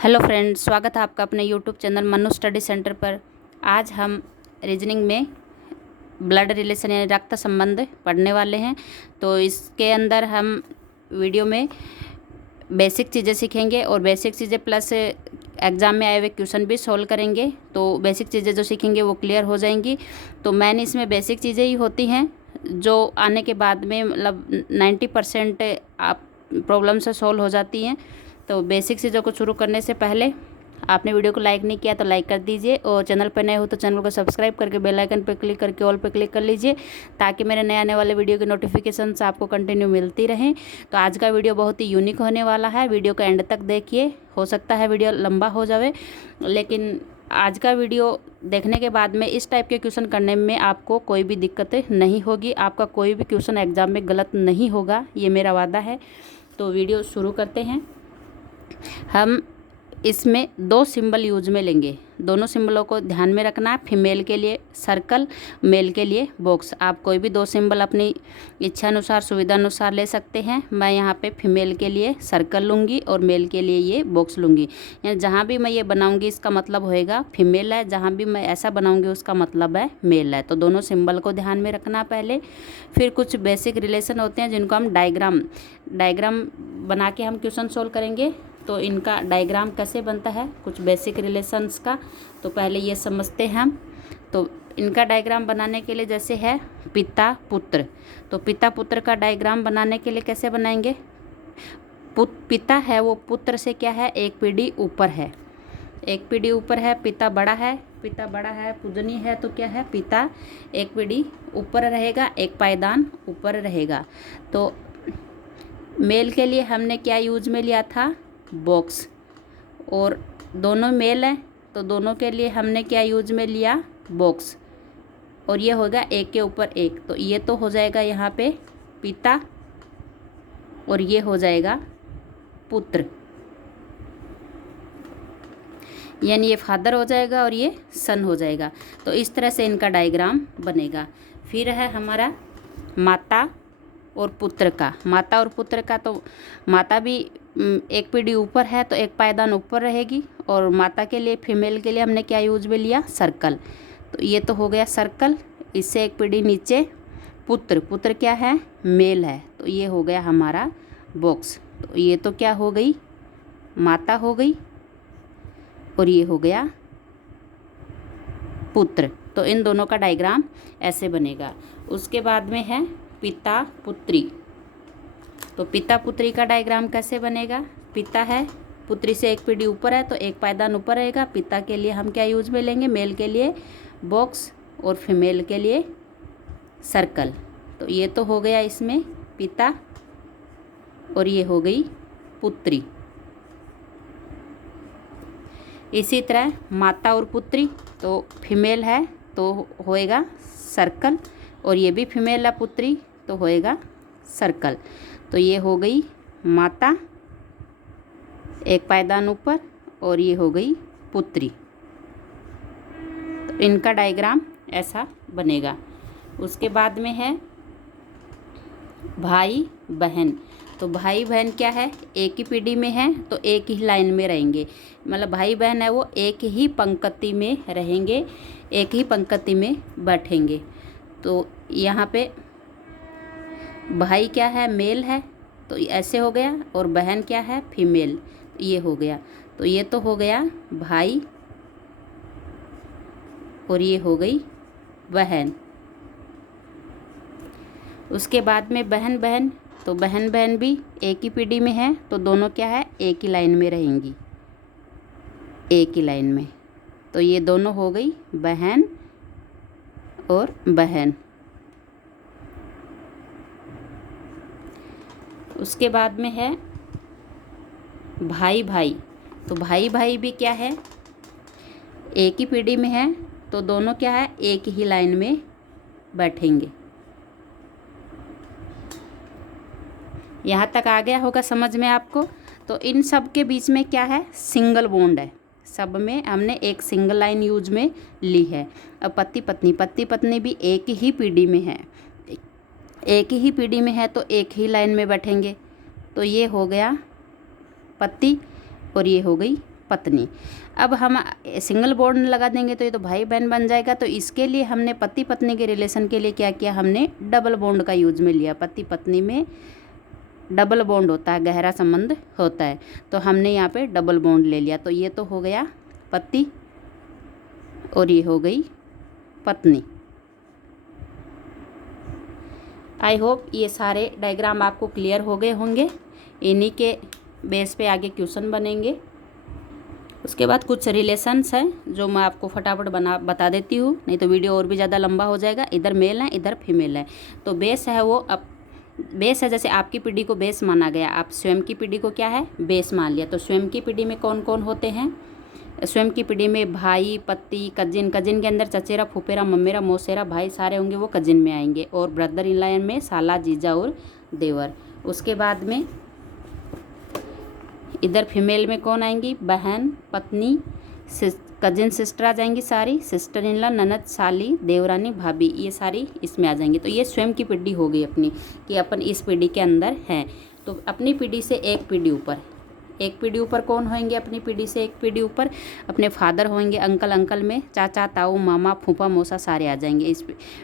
Hello friends, स्वागत है आपका अपने YouTube channel Manu study centre पर। आज हम रीजनिंग में ब्लड रिलेशन यानी रक्त संबंध पढ़ने वाले हैं। तो इसके अंदर हम वीडियो में बेसिक चीज़ें सीखेंगे और बेसिक चीज़ें प्लस एग्ज़ाम में आए हुए क्वेश्चन भी सॉल्व करेंगे। तो बेसिक चीज़ें जो सीखेंगे वो क्लियर हो जाएंगी। तो मैंने इसमें बेसिक चीज़ें ही होती हैं जो आने के बाद में मतलब 90% आप प्रॉब्लम से सॉल्व हो जाती हैं। तो बेसिक चीज़ों को शुरू करने से पहले आपने वीडियो को लाइक नहीं किया तो लाइक कर दीजिए, और चैनल पर नए हो तो चैनल को सब्सक्राइब करके बेल आइकन पर क्लिक करके ऑल पे क्लिक कर लीजिए, ताकि मेरे नए आने वाले वीडियो की नोटिफिकेशंस आपको कंटिन्यू मिलती रहें। तो आज का वीडियो बहुत ही यूनिक होने वाला है, वीडियो को एंड तक देखिए। हो सकता है वीडियो लंबा हो जाए, लेकिन आज का वीडियो देखने के बाद में इस टाइप के क्वेश्चन करने में आपको कोई भी दिक्कत नहीं होगी। आपका कोई भी क्वेश्चन एग्जाम में गलत नहीं होगा, ये मेरा वादा है। तो वीडियो शुरू करते हैं। हम इसमें दो सिंबल यूज में लेंगे, दोनों सिंबलों को ध्यान में रखना है। फीमेल के लिए सर्कल, मेल के लिए बॉक्स। आप कोई भी दो सिंबल अपनी इच्छा अनुसार सुविधा अनुसार ले सकते हैं। मैं यहाँ पे फीमेल के लिए सर्कल लूँगी और मेल के लिए ये बॉक्स लूँगी। यानी जहाँ भी मैं ये बनाऊँगी इसका मतलब होएगा फीमेल है, जहाँ भी मैं ऐसा बनाऊँगी उसका मतलब है मेल है। तो दोनों सिंबल को ध्यान में रखना पहले। फिर कुछ बेसिक रिलेशन होते हैं जिनको हम डायग्राम बना के हम क्वेश्चन सोल्व करेंगे। तो इनका डायग्राम कैसे बनता है, कुछ बेसिक रिलेशंस का, तो पहले ये समझते हैं हम। तो इनका डायग्राम बनाने के लिए जैसे है पिता पुत्र, तो पिता पुत्र का डायग्राम बनाने के लिए कैसे बनाएंगे। पिता है वो पुत्र से क्या है, एक पीढ़ी ऊपर है, एक पीढ़ी ऊपर है। पिता बड़ा है पूजनीय है, तो क्या है, पिता एक पीढ़ी ऊपर रहेगा, एक पायदान ऊपर रहेगा। तो मेल के लिए हमने क्या यूज में लिया था, बॉक्स, और दोनों मेल हैं तो दोनों के लिए हमने क्या यूज में लिया, बॉक्स। और ये होगा एक के ऊपर एक, तो ये तो हो जाएगा यहाँ पे पिता और ये हो जाएगा पुत्र, यानी ये फादर हो जाएगा और ये सन हो जाएगा। तो इस तरह से इनका डायग्राम बनेगा। फिर है हमारा माता और पुत्र का। माता और पुत्र का, तो माता भी एक पीढ़ी ऊपर है तो एक पायदान ऊपर रहेगी, और माता के लिए फीमेल के लिए हमने क्या यूज में लिया, सर्कल। तो ये तो हो गया सर्कल, इससे एक पीढ़ी नीचे पुत्र क्या है, मेल है, तो ये हो गया हमारा बॉक्स। तो ये तो क्या हो गई, माता हो गई, और ये हो गया पुत्र। तो इन दोनों का डायग्राम ऐसे बनेगा। उसके बाद में है पिता पुत्री। तो पिता पुत्री का डायग्राम कैसे बनेगा, पिता है, पुत्री से एक पीढ़ी ऊपर है तो एक पायदान ऊपर रहेगा। पिता के लिए हम क्या यूज में लेंगे, मेल के लिए बॉक्स और फीमेल के लिए सर्कल। तो ये तो हो गया इसमें पिता, और ये हो गई पुत्री। इसी तरह माता और पुत्री, तो फीमेल है तो होएगा सर्कल, और ये भी फीमेल है पुत्री तो होएगा सर्कल। तो ये हो गई माता एक पायदान ऊपर, और ये हो गई पुत्री। तो इनका डायग्राम ऐसा बनेगा। उसके बाद में है भाई बहन। तो भाई बहन क्या है, एक ही पीढ़ी में है तो एक ही लाइन में रहेंगे, मतलब भाई बहन है वो एक ही पंक्ति में रहेंगे, एक ही पंक्ति में बैठेंगे। तो यहाँ पे भाई क्या है, मेल है, तो ऐसे हो गया, और बहन क्या है, फीमेल, ये हो गया। तो ये तो हो गया भाई, और ये हो गई बहन। उसके बाद में बहन, तो बहन भी एक ही पीढ़ी में है तो दोनों क्या है, एक ही लाइन में रहेंगी, एक ही लाइन में। तो ये दोनों हो गई बहन और बहन। उसके बाद में है भाई। तो भाई भी क्या है, एक ही पीढ़ी में है तो दोनों क्या है, एक ही लाइन में बैठेंगे। यहाँ तक आ गया होगा समझ में आपको। तो इन सब के बीच में क्या है, सिंगल बॉन्ड है, सब में हमने एक सिंगल लाइन यूज में ली है। अब पति पत्नी भी एक ही पीढ़ी में है, एक ही पीढ़ी में है तो एक ही लाइन में बैठेंगे। तो ये हो गया पति और ये हो गई पत्नी। अब हम सिंगल बॉन्ड लगा देंगे तो ये तो भाई बहन बन जाएगा। तो इसके लिए हमने पति पत्नी के रिलेशन के लिए क्या किया, हमने डबल बॉन्ड का यूज में लिया। पति पत्नी में डबल बॉन्ड होता है, गहरा संबंध होता है, तो हमने यहाँ पे डबल बॉन्ड ले लिया। तो ये तो हो गया पति और ये हो गई पत्नी। आई होप ये सारे डायग्राम आपको क्लियर हो गए होंगे। इन्हीं के बेस पे आगे क्वेश्चन बनेंगे। उसके बाद कुछ रिलेशंस हैं जो मैं आपको फटाफट बता देती हूँ, नहीं तो वीडियो और भी ज़्यादा लंबा हो जाएगा। इधर मेल है, इधर फीमेल है। तो बेस है वो, अब बेस है जैसे आपकी पीढ़ी को बेस माना गया, आप स्वयं की पीढ़ी को क्या है, बेस मान लिया। तो स्वयं की पीढ़ी में कौन कौन होते हैं, स्वयं की पीढ़ी में भाई, पति, कजिन, कजिन के अंदर चचेरा, फुफेरा, मम्मेरा, मौसेरा, भाई सारे होंगे वो कजिन में आएंगे। और ब्रदर इन लॉ में साला, जीजा और देवर। उसके बाद में इधर फीमेल में कौन आएंगी, बहन, पत्नी, कजिन सिस्टर आ जाएंगी सारी, सिस्टर इन लॉ, ननद, साली, देवरानी, भाभी, ये सारी इसमें आ जाएंगी। तो ये स्वयं की पीढ़ी हो गई अपनी, कि अपन इस पीढ़ी के अंदर हैं। तो अपनी पीढ़ी से एक पीढ़ी ऊपर, एक पीढ़ी ऊपर कौन होंगे, अपनी पीढ़ी से एक पीढ़ी ऊपर अपने फादर होंगे। अंकल, अंकल में चाचा, ताऊ, मामा, फूफा, मौसा सारे आ जाएंगे। इस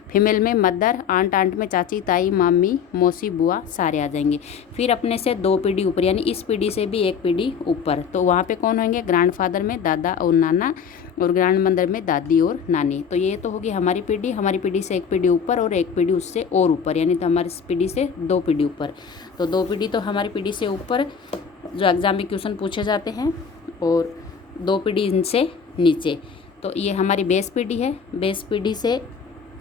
फीमेल में मदर, आंट, आंट में चाची, ताई, मामी, मौसी, बुआ सारे आ जाएंगे। फिर अपने से दो पीढ़ी ऊपर, यानी इस पीढ़ी से भी एक पीढ़ी ऊपर, तो वहाँ पे कौन होंगे, ग्रैंडफादर में दादा और नाना, और ग्रैंड मदर में दादी और नानी। तो ये तो होगी हमारी पीढ़ी। हमारी पीढ़ी से एक पीढ़ी ऊपर और एक पीढ़ी उससे और ऊपर, यानी तो हमारी पीढ़ी से दो पीढ़ी ऊपर। तो दो पीढ़ी तो हमारी पीढ़ी से ऊपर जो एग्ज़ाम में क्वेश्चन पूछे जाते हैं, और दो पीढ़ी इनसे नीचे। तो ये हमारी बेस पीढ़ी है। बेस पीढ़ी से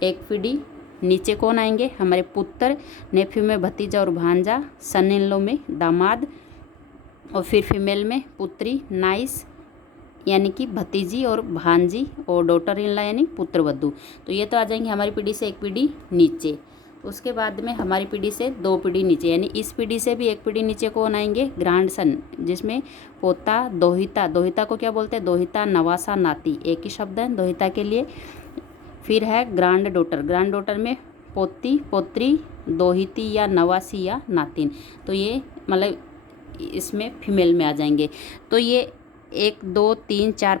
एक पीढ़ी नीचे कौन आएंगे, हमारे पुत्र, नेफ्यू में भतीजा और भांजा, सन इन लॉ में दामाद, और फिर फीमेल में पुत्री, नाइस यानी कि भतीजी और भांजी, और डॉटर इन लॉ यानी पुत्रवधू। तो ये तो आ जाएंगे हमारी पीढ़ी से एक पीढ़ी नीचे। उसके बाद में हमारी पीढ़ी से दो पीढ़ी नीचे, यानी इस पीढ़ी से भी एक पीढ़ी नीचे कौन आएंगे, ग्रैंड सन, जिसमें पोता, दोहिता, दोहिता को क्या बोलते हैं, दोहिता, नवासा, नाती, एक ही शब्द है दोहिता के लिए। फिर है ग्रैंड डॉटर, ग्रैंड डॉटर में पोती, पोत्री, दोहिती या नवासी या नातिन। तो ये मतलब इसमें फीमेल में आ जाएंगे। तो ये 1 2 3 4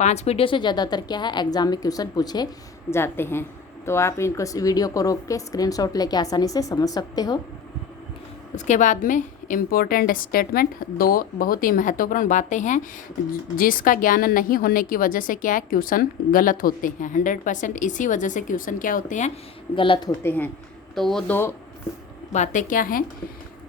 5 वीडियो से ज़्यादातर क्या है एग्ज़ाम में क्वेश्चन पूछे जाते हैं। तो आप इनको वीडियो को रोक के स्क्रीनशॉट लेके आसानी से समझ सकते हो। उसके बाद में इम्पोर्टेंट स्टेटमेंट, दो बहुत ही महत्वपूर्ण बातें हैं जिसका ज्ञान नहीं होने की वजह से क्या है क्वेश्चन गलत होते हैं। 100% इसी वजह से क्वेश्चन क्या होते हैं, गलत होते हैं। तो वो दो बातें क्या हैं,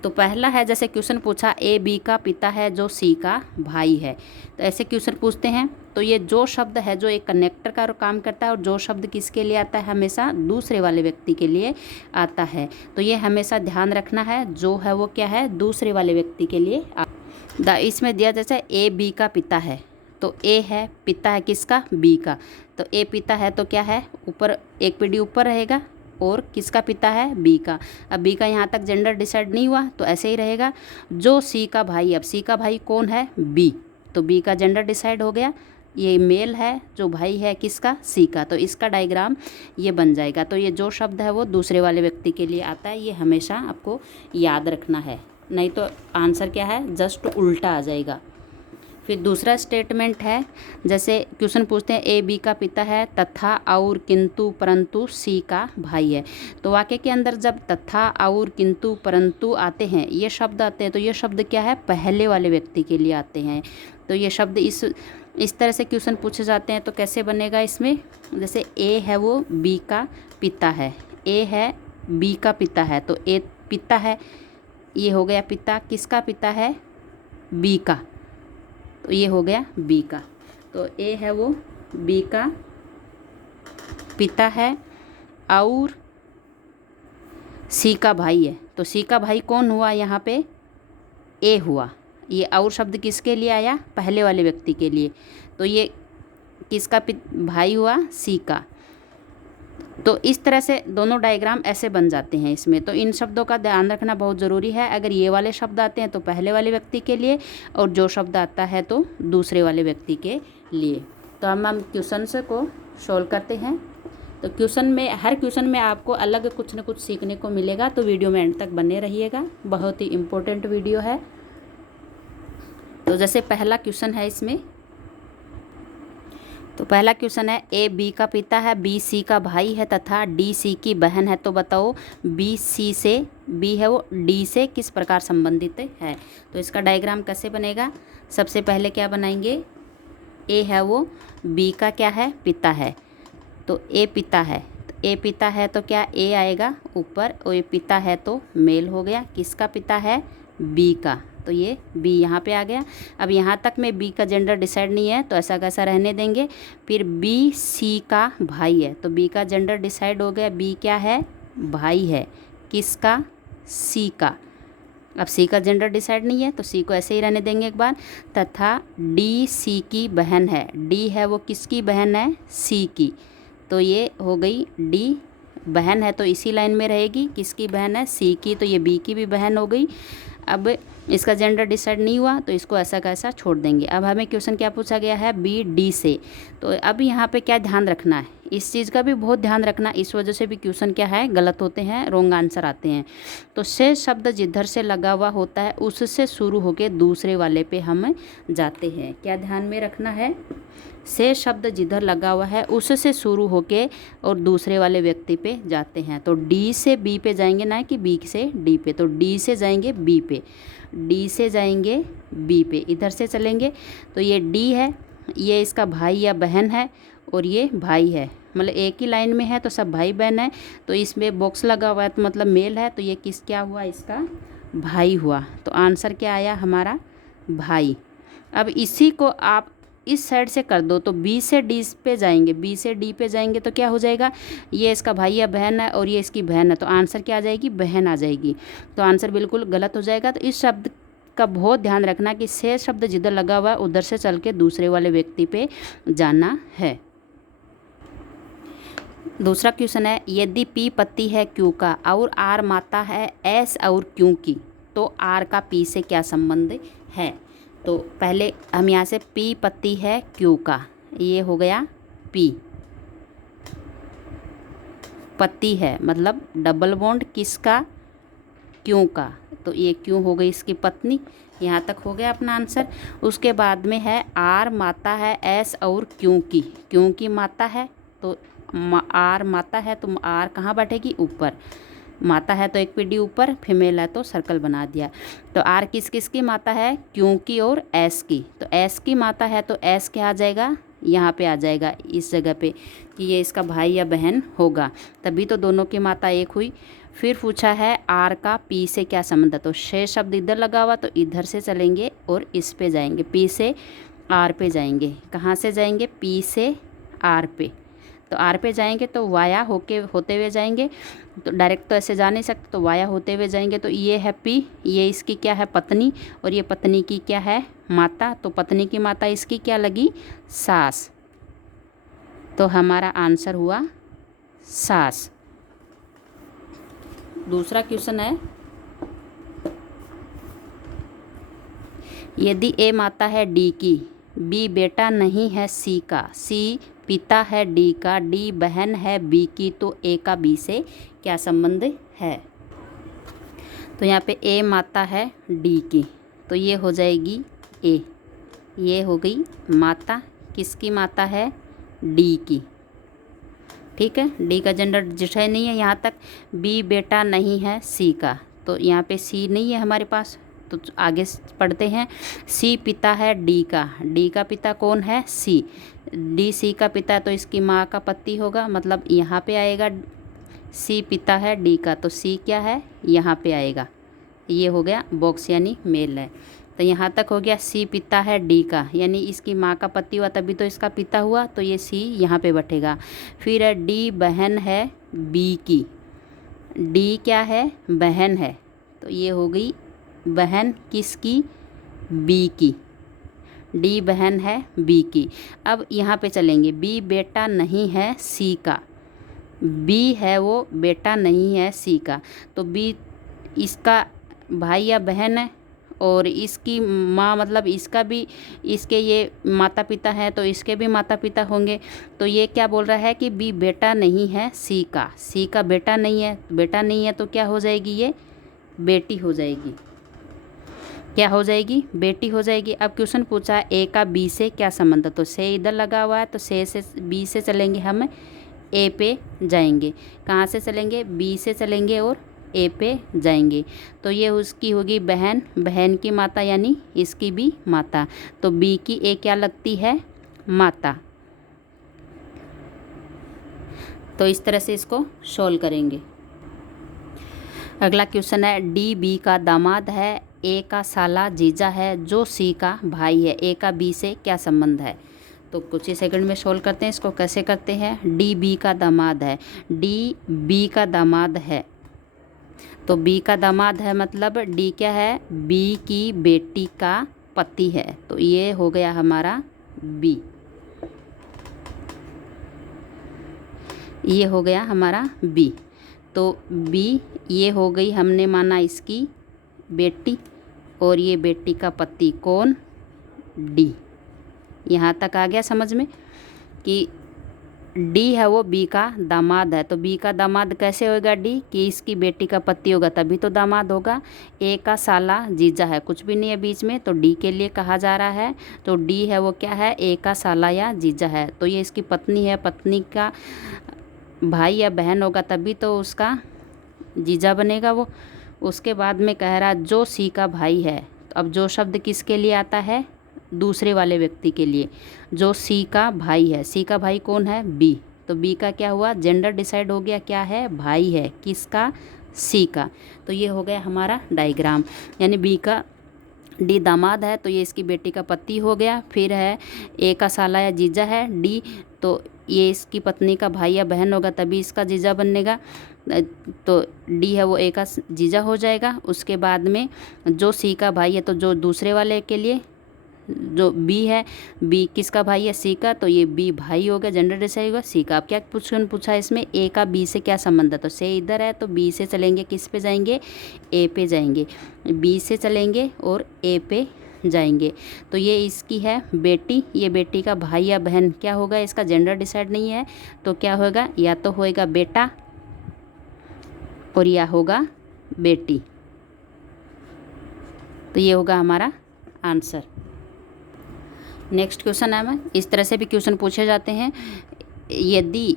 तो पहला है जैसे क्वेश्चन पूछा ए बी का पिता है जो सी का भाई है। तो ऐसे क्वेश्चन पूछते हैं तो ये जो शब्द है जो एक कनेक्टर का काम करता है, और जो शब्द किसके लिए आता है, हमेशा दूसरे वाले व्यक्ति के लिए आता है। तो ये हमेशा ध्यान रखना है, जो है वो क्या है, दूसरे वाले व्यक्ति के लिए इसमें दिया जैसे ए बी का पिता है, तो ए है, पिता है किसका, बी का। तो ए पिता है तो क्या है, ऊपर एक पीढ़ी ऊपर रहेगा, और किसका पिता है, बी का। अब बी का यहाँ तक जेंडर डिसाइड नहीं हुआ तो ऐसे ही रहेगा। जो सी का भाई, अब सी का भाई कौन है, बी, तो बी का जेंडर डिसाइड हो गया, ये मेल है, जो भाई है किसका, सी का। तो इसका डायग्राम ये बन जाएगा। तो ये जो शब्द है वो दूसरे वाले व्यक्ति के लिए आता है, ये हमेशा आपको याद रखना है, नहीं तो आंसर क्या है, जस्ट उल्टा आ जाएगा। फिर दूसरा स्टेटमेंट है, जैसे क्वेश्चन पूछते हैं ए बी का पिता है तथा और किंतु परंतु सी का भाई है। तो वाक्य के अंदर जब तथा और किंतु परंतु आते हैं, ये शब्द आते हैं, तो ये शब्द क्या है, पहले वाले व्यक्ति के लिए आते हैं। तो ये शब्द इस तरह से क्वेश्चन पूछे जाते हैं। तो कैसे बनेगा इसमें, जैसे ए है वो बी का पिता है, ए है बी का पिता है, तो ए पिता है, ये हो गया पिता, किसका पिता है, बी का, तो ये हो गया बी का। तो ए है वो बी का पिता है और सी का भाई है। तो सी का भाई कौन हुआ, यहाँ पे ए हुआ। ये और शब्द किसके लिए आया, पहले वाले व्यक्ति के लिए। तो ये किसका भाई हुआ, सी का। तो इस तरह से दोनों डायग्राम ऐसे बन जाते हैं इसमें। तो इन शब्दों का ध्यान रखना बहुत ज़रूरी है। अगर ये वाले शब्द आते हैं तो पहले वाले व्यक्ति के लिए, और जो शब्द आता है तो दूसरे वाले व्यक्ति के लिए। तो हम क्वेश्चन को सॉल्व करते हैं। तो क्वेश्चन में, हर क्वेश्चन में आपको अलग कुछ न कुछ सीखने को मिलेगा। तो वीडियो में एंड तक बने रहिएगा, बहुत ही इम्पोर्टेंट वीडियो है। तो जैसे पहला क्वेश्चन है इसमें, तो पहला क्वेश्चन है ए बी का पिता है, बी सी का भाई है तथा डी सी की बहन है। तो बताओ बी सी से, बी है वो डी से किस प्रकार संबंधित है। तो इसका डायग्राम कैसे बनेगा, सबसे पहले क्या बनाएंगे, ए है वो बी का क्या है, पिता है। तो ए पिता है, तो ए पिता है तो क्या ए आएगा ऊपर, और ये पिता है तो मेल हो गया। किसका पिता है, बी का, तो ये बी यहाँ पे आ गया। अब यहाँ तक में बी का जेंडर डिसाइड नहीं है तो ऐसा कैसा रहने देंगे। फिर बी सी का भाई है, तो बी का जेंडर डिसाइड हो गया, बी क्या है, भाई है। किसका, सी का। अब सी का जेंडर डिसाइड नहीं है तो सी को ऐसे ही रहने देंगे एक बार। तथा डी सी की बहन है, डी है वो किसकी बहन है, सी की। तो ये हो गई डी बहन है तो इसी लाइन में रहेगी, किसकी बहन है, सी की, तो ये बी की भी बहन हो गई। अब इसका जेंडर डिसाइड नहीं हुआ तो इसको ऐसा कैसा छोड़ देंगे। अब हमें क्वेश्चन क्या पूछा गया है, बी डी से। तो अब यहाँ पे क्या ध्यान रखना है, इस चीज़ का भी बहुत ध्यान रखना, इस वजह से भी क्वेश्चन क्या है, गलत होते हैं, रॉन्ग आंसर आते हैं। तो से शब्द जिधर से लगा हुआ होता है उससे शुरू होकर दूसरे वाले पे हम जाते हैं। क्या ध्यान में रखना है, से शब्द जिधर लगा हुआ है उससे शुरू होके और दूसरे वाले व्यक्ति पे जाते हैं। तो डी से बी पे जाएंगे, ना कि बी से डी पे। तो डी से जाएंगे बी पे, डी से जाएंगे बी पे, इधर से चलेंगे। तो ये डी है, ये इसका भाई या बहन है, और ये भाई है, मतलब एक ही लाइन में है तो सब भाई बहन है। तो इसमें बॉक्स लगा हुआ है तो मतलब मेल है, तो ये किस क्या हुआ, इसका भाई हुआ। तो आंसर क्या आया हमारा, भाई। अब इसी को आप इस साइड से कर दो तो बी से डी पे जाएंगे, बी से डी पे जाएंगे तो क्या हो जाएगा, ये इसका भाई या बहन है और ये इसकी बहन है, तो आंसर क्या आ जाएगी, बहन आ जाएगी। तो आंसर बिल्कुल गलत हो जाएगा। तो इस शब्द का बहुत ध्यान रखना कि से शब्द जिधर लगा हुआ है उधर से चल के दूसरे वाले व्यक्ति पे जाना है। दूसरा क्वेश्चन है, यदि पी पति है क्यू का और आर माता है एस और क्यू की, तो आर का पी से क्या संबंध है। तो पहले हम यहाँ से पी पति है क्यू का, ये हो गया पी, पति है मतलब डबल बॉन्ड किसका, क्यू का, तो ये क्यू हो गई इसकी पत्नी। यहाँ तक हो गया अपना आंसर। उसके बाद में है आर माता है एस और क्यू की, क्यू की माता है तो आर माता है तो आर कहाँ बैठेगी, ऊपर, माता है तो एक पीढ़ी ऊपर, फीमेल है तो सर्कल बना दिया। तो आर किस किस की माता है, क्यू की और एस की। तो एस की माता है तो एस क्या आ जाएगा, यहाँ पे आ जाएगा इस जगह पे कि ये इसका भाई या बहन होगा, तभी तो दोनों की माता एक हुई। फिर पूछा है आर का पी से क्या संबंध है। तो शेष शब्द इधर लगा हुआ तो इधर से चलेंगे और इस पे जाएंगे, पी से आर पे जाएंगे। कहाँ से जाएंगे, पी से आर पे। तो आर पे जाएंगे तो वाया होते हुए जाएंगे, तो डायरेक्ट तो ऐसे जा नहीं सकते, तो वाया होते हुए जाएंगे। तो ये है पी, ये इसकी क्या है, पत्नी, और ये पत्नी की क्या है, माता। तो पत्नी की माता इसकी क्या लगी, सास। तो हमारा आंसर हुआ सास। दूसरा क्वेश्चन है, यदि ए माता है डी की, बी बेटा नहीं है सी का, सी पिता है डी का, डी बहन है बी की, तो ए का बी से क्या संबंध है। तो यहाँ पे ए माता है डी की, तो ये हो जाएगी ए, ये हो गई माता, किसकी माता है, डी की। ठीक है, डी का जेंडर डिसाइड नहीं है यहाँ तक। बी बेटा नहीं है सी का, तो यहाँ पे सी नहीं है हमारे पास, तो आगे पढ़ते हैं। सी पिता है डी का, डी का पिता कौन है, सी। डी सी का पिता तो इसकी माँ का पति होगा, मतलब यहाँ पे आएगा। सी पिता है डी का, तो सी क्या है, यहाँ पे आएगा। ये हो गया बॉक्स यानी मेल है। तो यहाँ तक हो गया सी पिता है डी का, यानी इसकी माँ का पति हुआ तभी तो इसका पिता हुआ, तो ये सी यहाँ पे बैठेगा। फिर है डी बहन है बी की, डी क्या है, बहन है, तो ये हो गई बहन किसकी, बी की। डी बहन है बी की। अब यहाँ पे चलेंगे, बी बेटा नहीं है सी का, बी है वो बेटा नहीं है सी का, तो बी इसका भाई या बहन है, और इसकी माँ मतलब इसका भी, इसके ये माता पिता हैं तो इसके भी माता पिता होंगे। तो ये क्या बोल रहा है कि बी बेटा नहीं है सी का, सी का बेटा नहीं है, बेटा नहीं है तो क्या हो जाएगी, ये बेटी हो जाएगी। क्या हो जाएगी, बेटी हो जाएगी। अब क्वेश्चन पूछा है ए का बी से क्या संबंध है, तो से इधर लगा हुआ है, तो से बी से चलेंगे हम ए पे जाएंगे। कहाँ से चलेंगे, बी से चलेंगे और ए पे जाएंगे। तो ये उसकी होगी बहन, बहन की माता यानी इसकी भी माता। तो बी की ए क्या लगती है, माता। तो इस तरह से इसको सोल्व करेंगे। अगला क्वेश्चन है डी बी का दामाद है, ए का साला जीजा है, जो सी का भाई है, ए का बी से क्या संबंध है। तो कुछ ही सेकंड में सोल्व करते हैं। इसको कैसे करते हैं, डी बी का दामाद है, डी बी का दामाद है, तो बी का दामाद है मतलब डी क्या है, बी की बेटी का पति है। तो ये हो गया हमारा बी, ये हो गया हमारा बी। तो बी ये हो गई, हमने माना इसकी बेटी, और ये बेटी का पति कौन, डी। यहाँ तक आ गया समझ में कि डी है वो बी का दामाद है। तो बी का दामाद कैसे होगा, डी कि इसकी बेटी का पति होगा तभी तो दामाद होगा। ए का साला जीजा है, कुछ भी नहीं है बीच में, तो डी के लिए कहा जा रहा है। तो डी है वो क्या है, ए का साला या जीजा है। तो ये इसकी पत्नी है, पत्नी का भाई या बहन होगा तभी तो उसका जीजा बनेगा वो। उसके बाद में कह रहा जो सी का भाई है। तो अब जो शब्द किसके लिए आता है, दूसरे वाले व्यक्ति के लिए। जो सी का भाई है, सी का भाई कौन है, बी। तो बी का क्या हुआ, जेंडर डिसाइड हो गया, क्या है, भाई है, किसका, सी का। तो ये हो गया हमारा डायग्राम, यानी बी का डी दामाद है तो ये इसकी बेटी का पति हो गया। फिर है ए का साला या जीजा है डी, तो ये इसकी पत्नी का भाई या बहन होगा तभी इसका जीजा बनेगा। तो डी है वो ए का जीजा हो जाएगा। उसके बाद में जो सी का भाई है, तो जो दूसरे वाले के लिए जो बी है, बी किसका भाई है, सी का, तो ये बी भाई हो गया, जेंडर डिसाइड होगा सी का। अब क्या पूछा इसमें, ए का बी से क्या संबंध है। तो से इधर है तो बी से चलेंगे, किस पे जाएंगे, ए पे जाएंगे। बी से चलेंगे और ए पे जाएंगे। तो ये इसकी है बेटी, ये बेटी का भाई या बहन क्या होगा, इसका जेंडर डिसाइड नहीं है। तो क्या होगा, या तो होएगा बेटा और या होगा बेटी। तो ये होगा हमारा आंसर। नेक्स्ट क्वेश्चन है, इस तरह से भी क्वेश्चन पूछे जाते हैं। यदि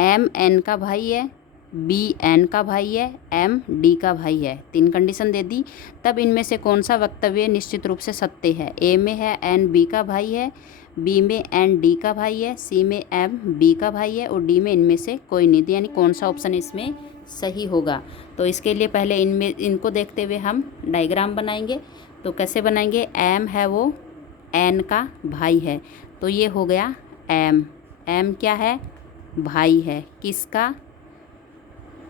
एम एन का भाई है, बी एन का भाई है, एम डी का भाई है, 3 कंडीशन दे दी, तब इनमें से कौन सा वक्तव्य निश्चित रूप से सत्य है। ए में है एन बी का भाई है, बी में एन डी का भाई है, सी में एम बी का भाई है और डी में इनमें से कोई नहीं। यानी कौन सा ऑप्शन इसमें सही होगा। तो इसके लिए पहले इनको देखते हुए हम डायग्राम बनाएंगे। तो कैसे बनाएंगे, एम है वो एन का भाई है, तो ये हो गया एम, एम क्या है, भाई है, किसका,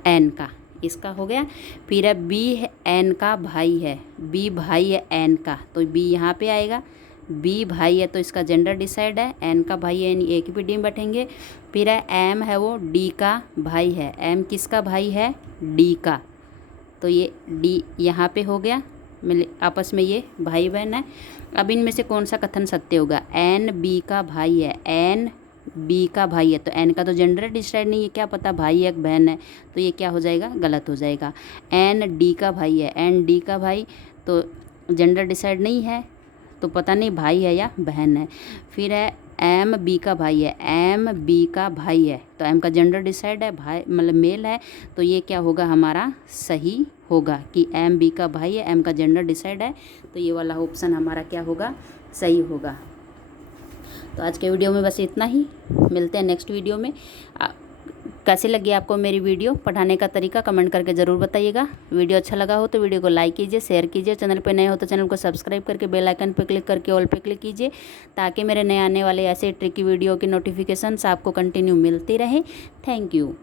एन का, इसका हो गया। फिर है बी एन का भाई है, बी भाई है एन का, तो बी यहाँ पे आएगा। बी भाई है तो इसका जेंडर डिसाइड है, एन का भाई है यानी एक भी डी में बैठेंगे। फिर है एम है वो डी का भाई है, एम किसका भाई है, डी का, तो ये डी यहाँ पे हो गया, मिले आपस में ये भाई बहन है। अब इनमें से कौन सा कथन सत्य होगा, एन बी का भाई है, एन बी का भाई है, तो एन का तो जेंडर डिसाइड नहीं है, क्या पता भाई है बहन है, तो ये क्या हो जाएगा, गलत हो जाएगा। एन डी का भाई है, एन डी का भाई तो जेंडर डिसाइड नहीं है, तो पता नहीं भाई है या बहन है। फिर है एम बी का भाई है, एम बी का भाई है, तो एम का जेंडर डिसाइड है, भाई मतलब मेल है, तो ये क्या होगा हमारा सही होगा कि एम बी का भाई है, एम का जेंडर डिसाइड है, तो ये वाला ऑप्शन हमारा क्या होगा, सही होगा। तो आज के वीडियो में बस इतना ही, मिलते हैं नेक्स्ट वीडियो में। कैसी लगी आपको मेरी वीडियो, पढ़ाने का तरीका कमेंट करके ज़रूर बताइएगा। वीडियो अच्छा लगा हो तो वीडियो को लाइक कीजिए, शेयर कीजिए, चैनल पे नए हो तो चैनल को सब्सक्राइब करके बेल आइकन पर क्लिक करके ऑल पे क्लिक कीजिए, ताकि मेरे नए आने वाले ऐसे ट्रिकी वीडियो की नोटिफिकेशंस आपको कंटिन्यू मिलती रहे। Thank you.